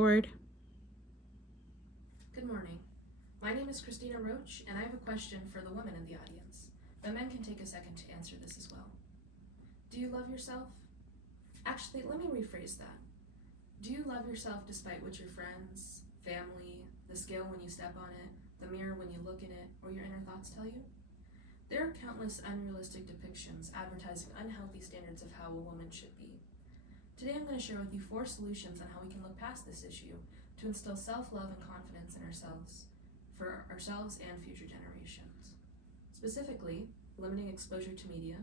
record. Good morning. My name is Christina Roach, and I have a question for the women in the audience, but men can take a second to answer this as well. Do you love yourself? Actually, let me rephrase that. Do you love yourself despite what your friends, family, the scale when you step on it, the mirror when you look in it, or your inner thoughts tell you? There are countless unrealistic depictions advertising unhealthy standards of how a woman should be. Today I'm going to share with you 4 solutions on how we can look past this issue to instill self-love and confidence in ourselves, for ourselves and future generations. Specifically, limiting exposure to media,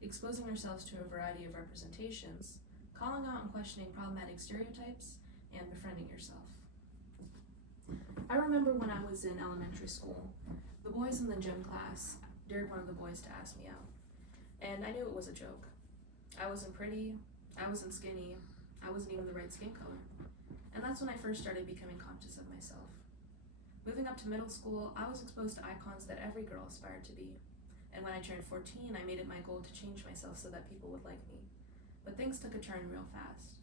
exposing ourselves to a variety of representations, calling out and questioning problematic stereotypes, and befriending yourself. I remember when I was in elementary school, the boys in the gym class dared one of the boys to ask me out, and I knew it was a joke. I wasn't pretty, I wasn't skinny, I wasn't even the right skin color. And that's when I first started becoming conscious of myself. Moving up to middle school, I was exposed to icons that every girl aspired to be. And when I turned 14, I made it my goal to change myself so that people would like me. But things took a turn real fast.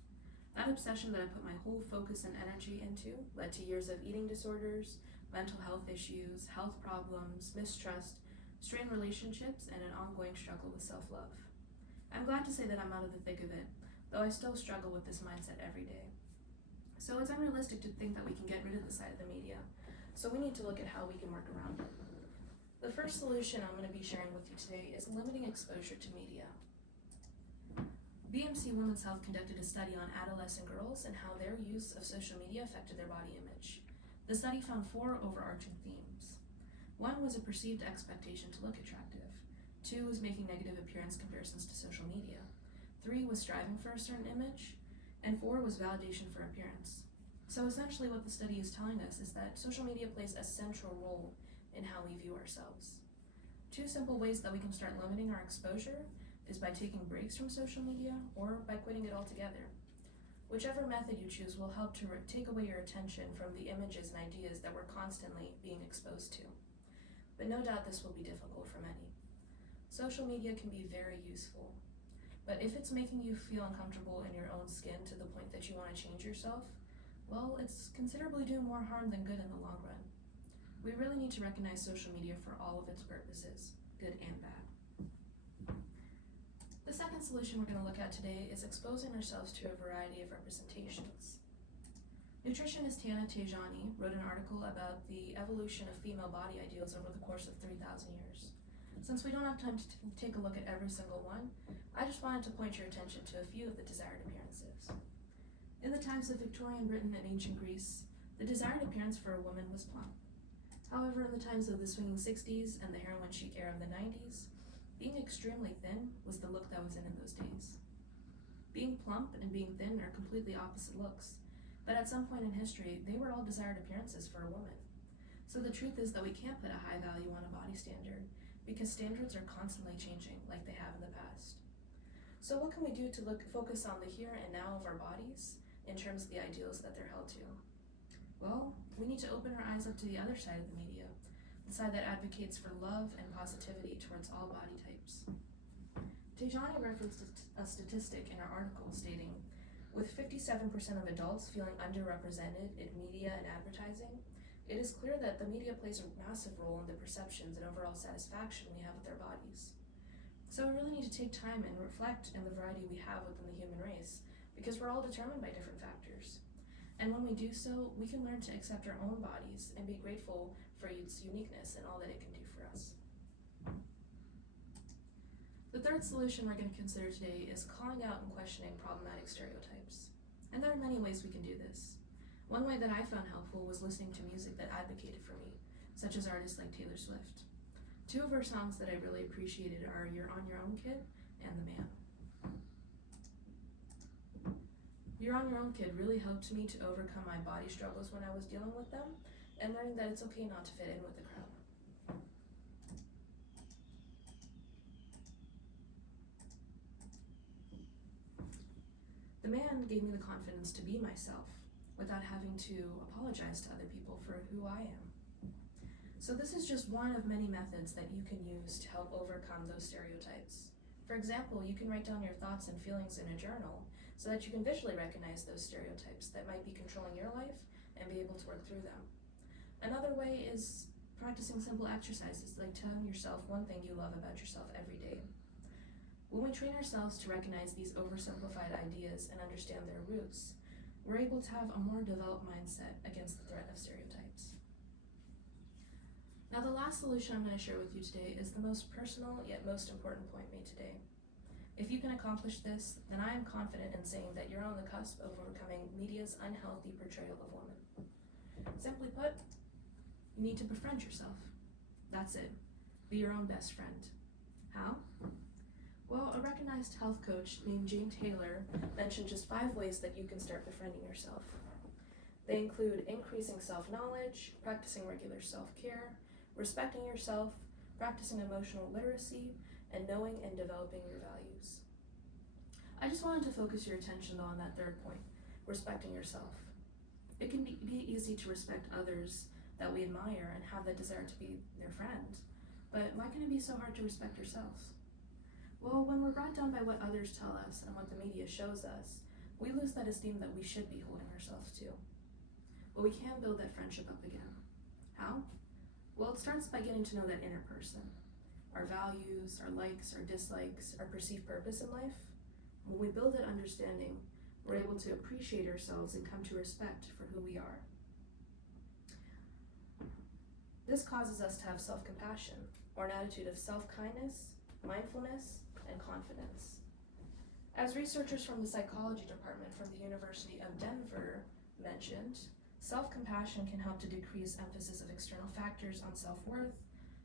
That obsession that I put my whole focus and energy into led to years of eating disorders, mental health issues, health problems, mistrust, strained relationships, and an ongoing struggle with self-love. I'm glad to say that I'm out of the thick of it, though I still struggle with this mindset every day. So it's unrealistic to think that we can get rid of this side of the media, so we need to look at how we can work around it. The first solution I'm going to be sharing with you today is limiting exposure to media. BMC Women's Health conducted a study on adolescent girls and how their use of social media affected their body image. The study found 4 overarching themes. 1 was a perceived expectation to look attractive. 2 was making negative appearance comparisons to social media. 3 was striving for a certain image. And 4 was validation for appearance. So essentially what the study is telling us is that social media plays a central role in how we view ourselves. 2 simple ways that we can start limiting our exposure is by taking breaks from social media or by quitting it altogether. Whichever method you choose will help to take away your attention from the images and ideas that we're constantly being exposed to. But no doubt this will be difficult for many. Social media can be very useful. But if it's making you feel uncomfortable in your own skin to the point that you want to change yourself, well, it's considerably doing more harm than good in the long run. We really need to recognize social media for all of its purposes, good and bad. The second solution we're going to look at today is exposing ourselves to a variety of representations. Nutritionist Tana Tejani wrote an article about the evolution of female body ideals over the course of 3,000 years. Since we don't have time to take a look at every single one, I just wanted to point your attention to a few of the desired appearances. In the times of Victorian Britain and ancient Greece, the desired appearance for a woman was plump. However, in the times of the swinging 60s and the heroin chic era of the 90s, being extremely thin was the look that was in those days. Being plump and being thin are completely opposite looks, but at some point in history, they were all desired appearances for a woman. So the truth is that we can't put a high value on a body standard, because standards are constantly changing like they have in the past. So what can we do to focus on the here and now of our bodies in terms of the ideals that they're held to? Well, we need to open our eyes up to the other side of the media, the side that advocates for love and positivity towards all body types. Tejani referenced a statistic in her article stating, with 57% of adults feeling underrepresented in media and advertising, it is clear that the media plays a massive role in the perceptions and overall satisfaction we have with our bodies. So we really need to take time and reflect on the variety we have within the human race, because we're all determined by different factors. And when we do so, we can learn to accept our own bodies and be grateful for its uniqueness and all that it can do for us. The third solution we're going to consider today is calling out and questioning problematic stereotypes. And there are many ways we can do this. One way that I found helpful was listening to music that advocated for me, such as artists like Taylor Swift. 2 of her songs that I really appreciated are You're On Your Own Kid and The Man. You're On Your Own Kid really helped me to overcome my body struggles when I was dealing with them, and learning that it's okay not to fit in with the crowd. The Man gave me the confidence to be myself, without having to apologize to other people for who I am. So this is just one of many methods that you can use to help overcome those stereotypes. For example, you can write down your thoughts and feelings in a journal so that you can visually recognize those stereotypes that might be controlling your life and be able to work through them. Another way is practicing simple exercises like telling yourself one thing you love about yourself every day. When we train ourselves to recognize these oversimplified ideas and understand their roots, we're able to have a more developed mindset against the threat of stereotypes. Now, the last solution I'm going to share with you today is the most personal yet most important point made today. If you can accomplish this, then I am confident in saying that you're on the cusp of overcoming media's unhealthy portrayal of women. Simply put, you need to befriend yourself. That's it. Be your own best friend. How? Well, a recognized health coach named Jane Taylor mentioned just 5 ways that you can start befriending yourself. They include increasing self-knowledge, practicing regular self-care, respecting yourself, practicing emotional literacy, and knowing and developing your values. I just wanted to focus your attention on that 3rd point, respecting yourself. It can be easy to respect others that we admire and have that desire to be their friend, but why can it be so hard to respect yourselves? Well, when we're brought down by what others tell us and what the media shows us, we lose that esteem that we should be holding ourselves to. But we can build that friendship up again. How? Well, it starts by getting to know that inner person. Our values, our likes, our dislikes, our perceived purpose in life. When we build that understanding, we're able to appreciate ourselves and come to respect for who we are. This causes us to have self-compassion, or an attitude of self-kindness, mindfulness, and confidence. As researchers from the psychology department from the University of Denver mentioned, self-compassion can help to decrease emphasis of external factors on self-worth,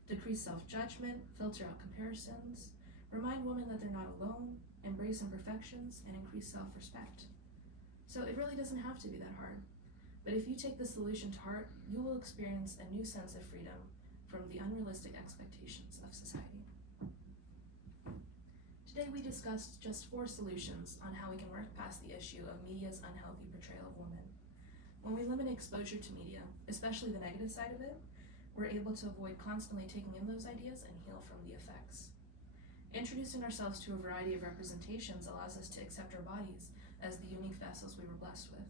decrease self-judgment, filter out comparisons, remind women that they're not alone, embrace imperfections, and increase self-respect. So it really doesn't have to be that hard. But if you take the solution to heart, you will experience a new sense of freedom from the unrealistic expectations of society. Today we discussed just 4 solutions on how we can work past the issue of media's unhealthy portrayal of women. When we limit exposure to media, especially the negative side of it, we're able to avoid constantly taking in those ideas and heal from the effects. Introducing ourselves to a variety of representations allows us to accept our bodies as the unique vessels we were blessed with.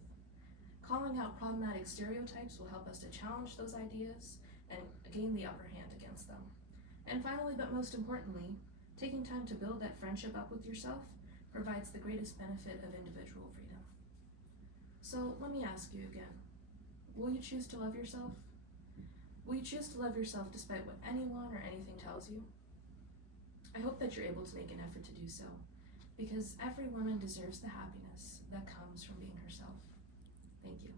Calling out problematic stereotypes will help us to challenge those ideas and gain the upper hand against them. And finally, but most importantly, taking time to build that friendship up with yourself provides the greatest benefit of individual freedom. So let me ask you again, will you choose to love yourself? Will you choose to love yourself despite what anyone or anything tells you? I hope that you're able to make an effort to do so, because every woman deserves the happiness that comes from being herself. Thank you.